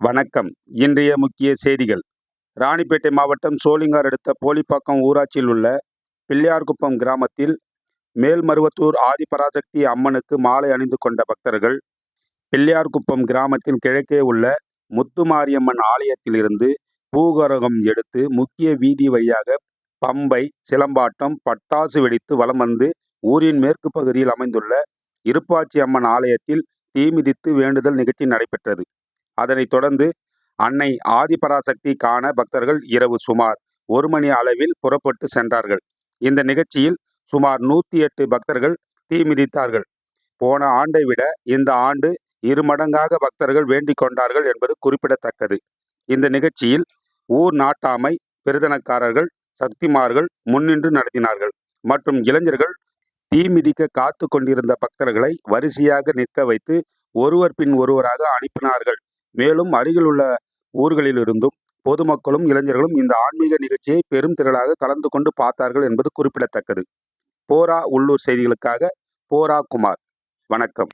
வணக்கம். இன்றைய முக்கிய செய்திகள். ராணிப்பேட்டை மாவட்டம் சோளிங்கார் அடுத்த போலிப்பாக்கம் ஊராட்சியில் உள்ள பிள்ளையார்குப்பம் கிராமத்தில் மேல்மருவத்தூர் ஆதிபராசக்தி அம்மனுக்கு மாலை அணிந்து கொண்ட பக்தர்கள் பிள்ளையார்குப்பம் கிராமத்தின் கிழக்கே உள்ள முத்துமாரியம்மன் ஆலயத்திலிருந்து பூகரகம் எடுத்து முக்கிய வீதி வழியாக பம்பை, சிலம்பாட்டம், பட்டாசு வெடித்து வலம் வந்து ஊரின் மேற்கு பகுதியில் அமைந்துள்ள இருப்பாட்சி அம்மன் ஆலயத்தில் தீ மிதித்து வேண்டுதல் நிகழ்ச்சி நடைபெற்றது. அதனைத் தொடர்ந்து அன்னை ஆதிபராசக்தி காண பக்தர்கள் இரவு சுமார் 1 மணி அளவில் புறப்பட்டு சென்றார்கள். இந்த நிகழ்ச்சியில் சுமார் 108 பக்தர்கள் தீ மிதித்தார்கள். போன ஆண்டை விட இந்த ஆண்டு 2 மடங்காக பக்தர்கள் வேண்டிக் கொண்டார்கள் என்பது குறிப்பிடத்தக்கது. இந்த நிகழ்ச்சியில் ஊர் நாட்டாமை, பிரதனக்காரர்கள், சக்திமார்கள் முன்னின்று நடத்தினார்கள் மற்றும் இளைஞர்கள் தீ மிதிக்க காத்து கொண்டிருந்த பக்தர்களை வரிசையாக நிற்க வைத்து ஒருவர் பின் ஒருவராக அனுப்பினார்கள். மேலும் அருகில் உள்ள ஊர்களிலிருந்தும் பொதுமக்களும் இளைஞர்களும் இந்த ஆன்மீக நிகழ்ச்சியை பெரும் திரளாக கலந்து கொண்டு பார்த்தார்கள் என்பது குறிப்பிடத்தக்கது. போரா உள்ளூர் செய்திகளுக்காக போரா குமார். வணக்கம்.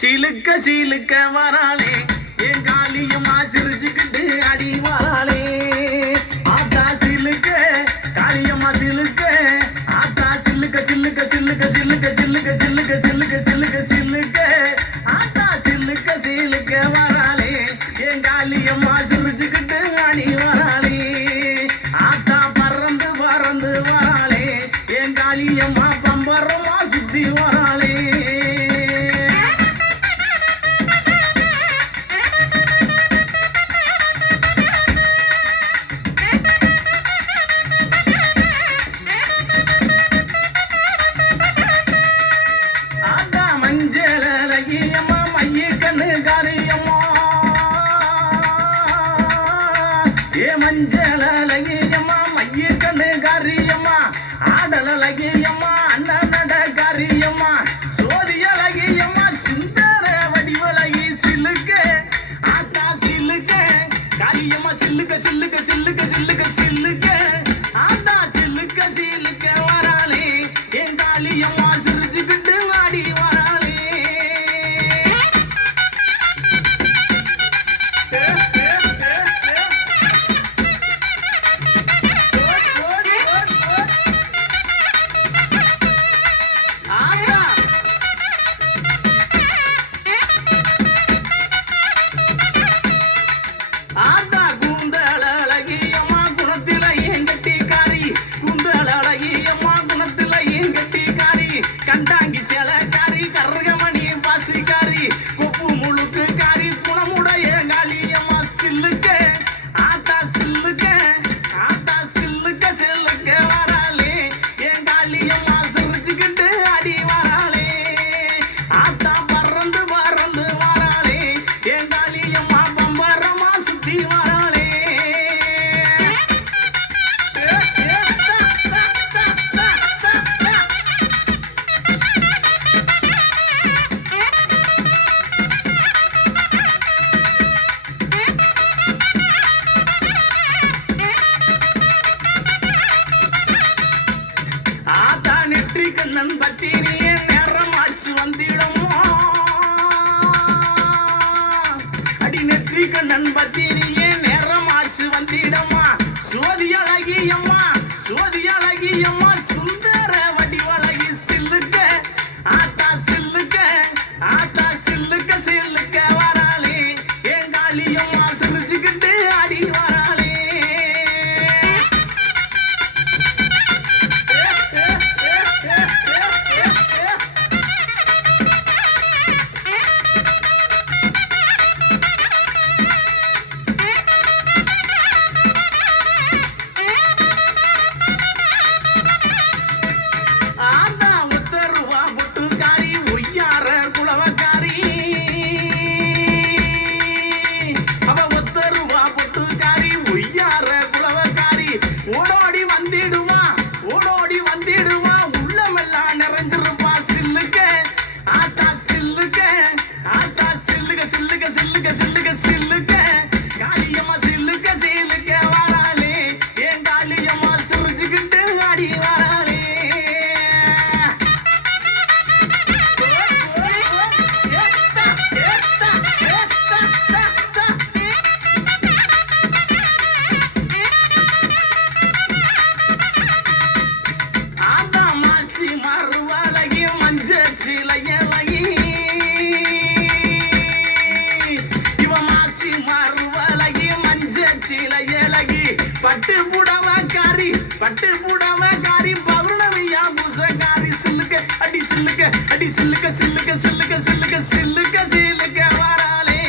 சிலுக்க சிலுக்க வராளே என் காளியம்மா சிரிச்சுக்கிட்டு அடி வராளே ஆத்தா சிலுக்க காளியம்மா சிலுக்க ஆத்தா சில்லுக்க சில்லுக்க சில்லுக்க சில்லுக்க சில்லுக்க சில்லுக்க சில்லுக்க சில்லுக்க சில்லுக்க ஆத்தா சில்லுக்க சிலுக்க வராளே என் காளியம்மா சிரிச்சுக்கிட்டு அடி வராளே ஆத்தா பறந்து பறந்து வராளே என் காளியம்மா பம்பரமா சுத்தி வராளே மஞ்சளகியம்மா மைய கண்ணு காரியம்மா ஆடலகியம்மா அண்ணனட காரியம்மா சோதியலகியம்மா சுந்தர வடிவலகி சிலுக்க ஆத்தா சிலுக்க காரியம்மா சில்லுக்க சில்லுக்க சில்லுக்க சில்லுக்க சில்லுக்க ஆத்தா சில்லுக்க சில்லுக்க வராளே என் காளியம்மா சிரிச்சுக்கிட்டு வாடி வராளே கண்டாங்கி சேலக்காரி கரகமணி பாசிக்காரி கொப்பு முழுக்கு காரி குணமுடைய காளியம்மா சில்லுக்க ஆத்தா சில்லுக்க ஆத்தா சில்லுக்க சில்லுக்க வராளே என் காளியம்மா சிரிச்சுக்கிட்டு அடி வராளே ஆத்தா பறந்து பறந்து வராளே என் காளியம்மா பம்பரமா சுத்தி வராளே நெற்றி கண்ணன் பத்தினியே நேரம் ஆச்சு வந்திடமோ அடி நெற்றி கண்ணன் பத்தினியே நேரம் ஆச்சு வந்திடமா சோதியழகியம்மா சோதியழகியம்மா சுந்தர வடிவழகி சில்லுக்க ஆத்தா சில்லுக்க ஆத்தா சில்லுக்க சில்லுக்க வராளே என் காளியம்மா சிரிச்சுக்கிட்டு அடி வராளே ஓடோடி வந்திடுவா ஓடோடி வந்திடுவா உள்ளமெல்லாம் நிறைஞ்சிருப்பா சில்லுக்க ஆத்தா சில்லுக்க ஆத்தா சில்லுக்க சில்லுக்க சில்லுக்க சில்லுக்க சில்லுக்க காளியம்மா சில்லுக்க சில்லுக்க வராளே என் காளியம்மா சிரிச்சுக்கிட்டு அடி வராளே பட்டு புடவக்காரி பட்டு புடவக்காரி பௌர்ணமியா பூசக்காரி சில்லுக்க அடி சில்லுக்க அடி சில்லுக்க சில்லுக்க சில்லுக்க சில்லுக்க சில்லுக்க சில்லுக்க வராளே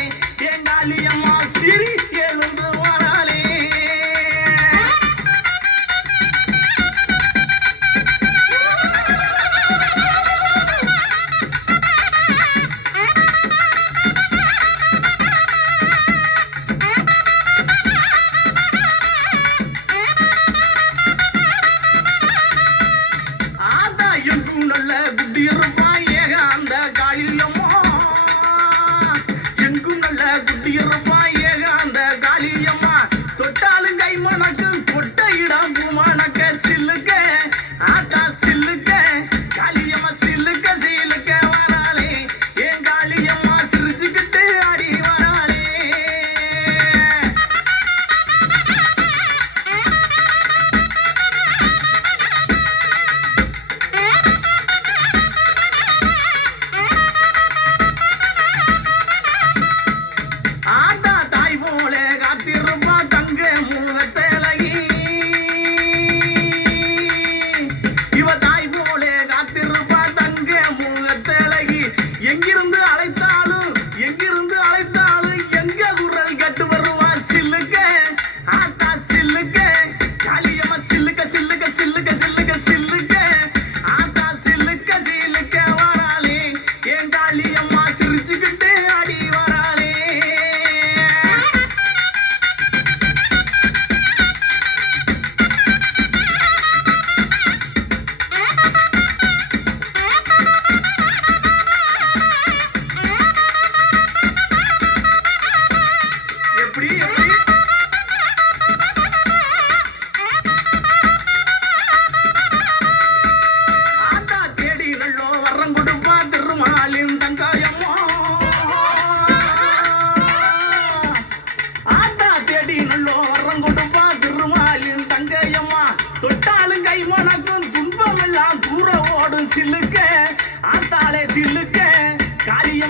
என் காளியம்மா சிரி எழுந்து வராளே நல்ல குட்டி இருப்பா ஏக அந்த காளியம்மா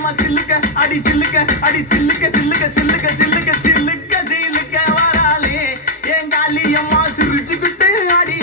காளியம்மா சில்லுக்க அடி சில்லுக்க அடி சில்லுக்க சில்லுக்க சில்லுக்க சில்லுக்க சில்லுக்க சில்லுக்க வராளே என் காளியம்மா சிரிச்சுக்கிட்டு அடி